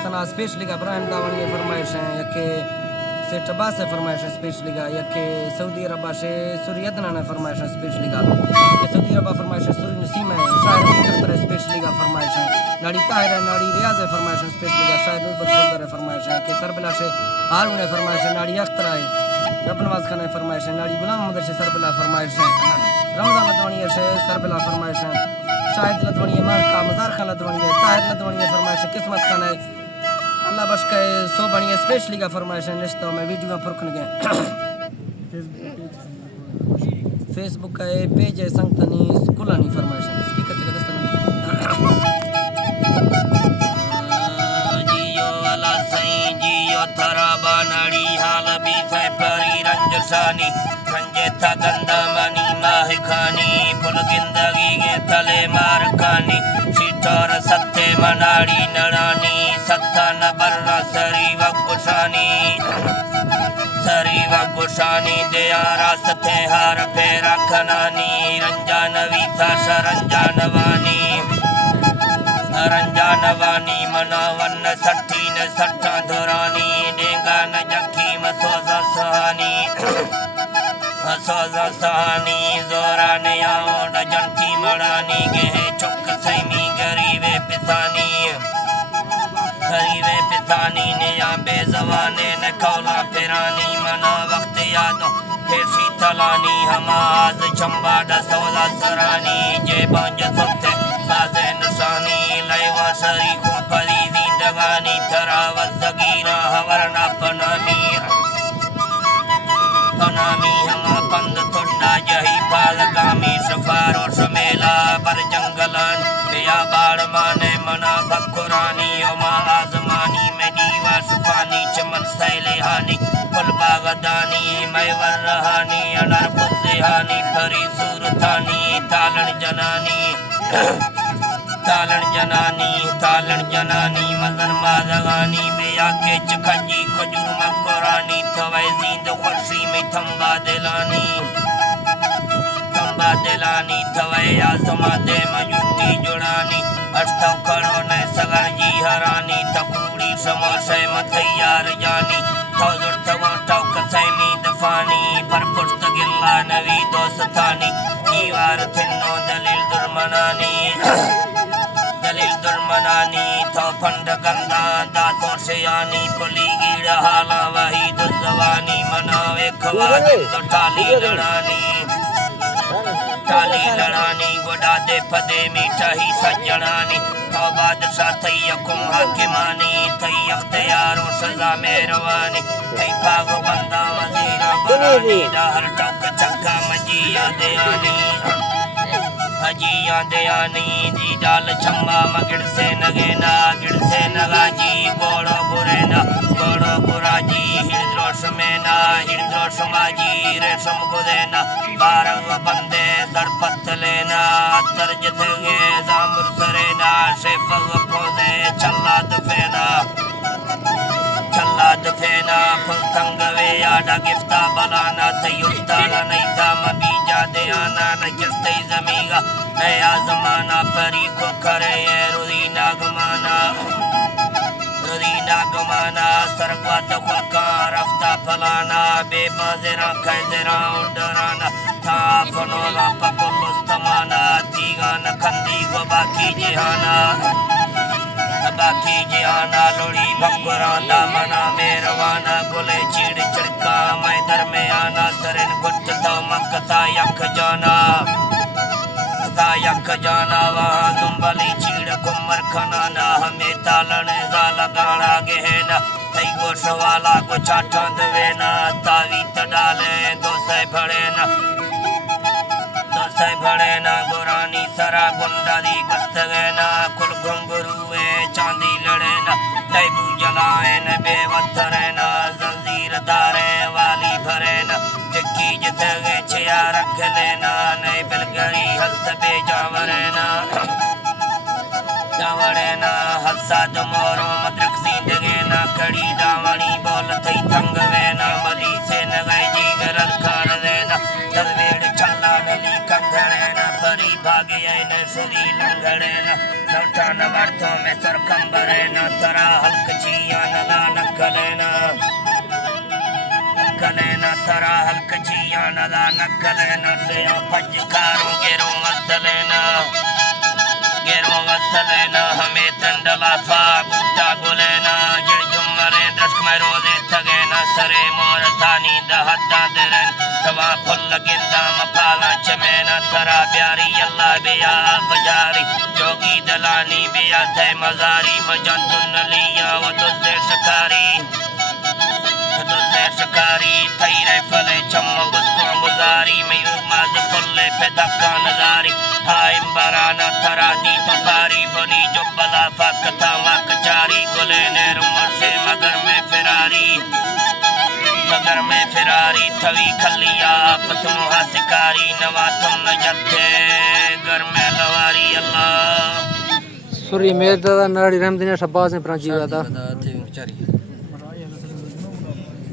दोस्ताना स्पेशली का इब्राहिम दावनी फरमाइश है यके से टबा से फरमाइश है स्पेशली का यके सऊदी अरब से सूर्यदना ने फरमाइश है स्पेशली का ये सऊदी अरब फरमाइश है सूर्य नसीम है शायर मुख्तर स्पेशली का फरमाइश है नाड़ी ताहिर है नाड़ी रियाज है फरमाइश है स्पेशली का शायर नूर फरमाइश है कि सरबला से हारून है फरमाइश है नाड़ी अख्तर है रब नवाज खान है फरमाइश है नाड़ी गुलाम मोहम्मद से सरबला फरमाइश है रमजान लदवानी से सरबला फरमाइश है शाहिद लदवानी है मार का मजार खान लदवानी है ताहिर लदवानी है फरमाइश है किस्मत खान है अल्लाह बश का सो बढ़िया स्पेशली का फरमाइश है निश्तो में वीडियो में फुरखन गए फेसबुक का पेज है संगतनी स्कूलानी फरमाइश है स्पीकर से दस्तनी जियो वाला सही जियो थराबा नाड़ी हाल भी थे परी रंजसानी रंजे था गंदा मनी माह खानी पुल जिंदगी के तले मार खानी सीठोर सत्ते मनाड़ी नड़ानी सत्ता न बर्रा सरी व गुशानी दे रास्ते हार फेरा खनानी रंजा नवी था शरंजा नवानी मनावन सट्टी न सट्टा धुरानी डेंगा न जखी मसोजा सहानी जोरा ने आओ न जंठी मड़ानी गेहे चुक सैमी गरीबे पिसानी ने या बेजवाने न कौला फिरानी मना वक्त यादो फेसी तलानी हमाज चंबा डसोला सरानी जे बांज सुनते बाजे नशानी लैवा शरीको परी जिंदगानी थरावत जगीरा हवरना पनामी हमा पंद थोड़ा जही पालगामी सफारो समेला पर जंगलान बेया बाड़ माने मना बकुरानी ओमा आजमानी में दीवा सुफानी चमन सैलेहानी फुल बागदानी मैवर रहानी अनर पुसेहानी परी सूरतानी तालन जनानी मजन माजगानी बेया के चखंजी खजूर मकुरानी थवे जींद खुर्शी में थम्बा दिलानी थवे आसमा दे मयूटी जुड़ानी अष्टव खड़ो न सगर जी हरानी तकूड़ी समोसे मथैयार जानी थोजुर थवा टौक सैमी दफानी पर पुस्तगिल्ला नवी दोस्तानी दीवार थिन्नो दलील दुर्मनानी तो फंड गंदा दातों से आनी पुली गिड़ा हाला वही दुजवानी मनावे खवाजी तो टाली लड़ानी गोडा दे पदे मीठा ही सजनानी तो बादशाह थैया कुम हाकिमानी थई अख्तियारो सजा मेहरवानी थई पाग बंदा वजीरा बनानी हर टौक चक्का मजिया दयानी जी डाल छम्मा मगिड़ से नगा जी गोड़ो गुरा जी हिरद्रोश मेना हिरद्रोश माजी रेशम गुदेना बारंग बंदे दरपत लेना तरज थे जामुर सरेना शेफग पोदे चल्ला दफेना फुल तंगवे याडा गिफ्ता बलाना तयुस्ताना नहीं था मबीजा दे आना न जस्ते जमीगा नया जमाना परी को करे रुदीना गमाना सरबत खुलका रफ्ता फलाना बेबाजरा खैजरा डराना था फनोला पकुलुस्तमाना तीगान खंदी को बाकी जिहाना लोड़ी बकुराना मना मेरवाना गुले चिड़ चिड़का मैं दर में आना सरन गुट तो मकता यक जाना वहाँ दुम्बली चीड़ कुमर खनाना हमें तालन जा लगाना गहना तई गोश वाला को चाटा दवेना तावी तडाले दोसे भड़ेना गोरानी सरा गुंडादी गस्तगेना कुल घुंगरुए चांदी लड़ेना लैबू जलाए न बेवत्थरेना जंजीर दारे वाली भरेना टिक्की जितगे छिया रख लेना नई बिलगरी हस्त बेजावरेना हसाद मोरो मद्रक सींदगेना कड़ी दावणी बोल थई थंगवेना मली से नगई जी गरल खाड़ देना दरवेड़ चल्ला मली कंधरेना परी भाग गया न सुरी लंगड़े न नौटा न वर्तों में सरकंबरे न तरा हल्क चिया न ला नकले न तरा हल्क चिया न ला नकले न से फज कारों गेरों वसले न हमें तंडला सा गुट्टा गुले न जड़ जुमरे दशक में रोजे थगे न सरे मोर थानी दहदा दरन तवा फुल गिंदा मफाला चमे न तरा प्यारी अल्लाह बिया फजारी जोगी दलानी बिया थे मजारी मजंतुन लिया व तुझे शकारी थैरे फले चम्म गुस्को गुजारी मयूर माज फुल्ले पे धक्का नजारी हाइम बराना थरा दी तो पारी बनी जो बला फकता मकचारी गुले नेर मुर्शे मगर में फिरारी थवी खलिया पतमुहा शिकारी नवा तुम न जत्थे घर में लवारी अल्लाह सुरी मेदा नाड़ी रहमदिन शबाज ने प्रांची वादा थे बेचारी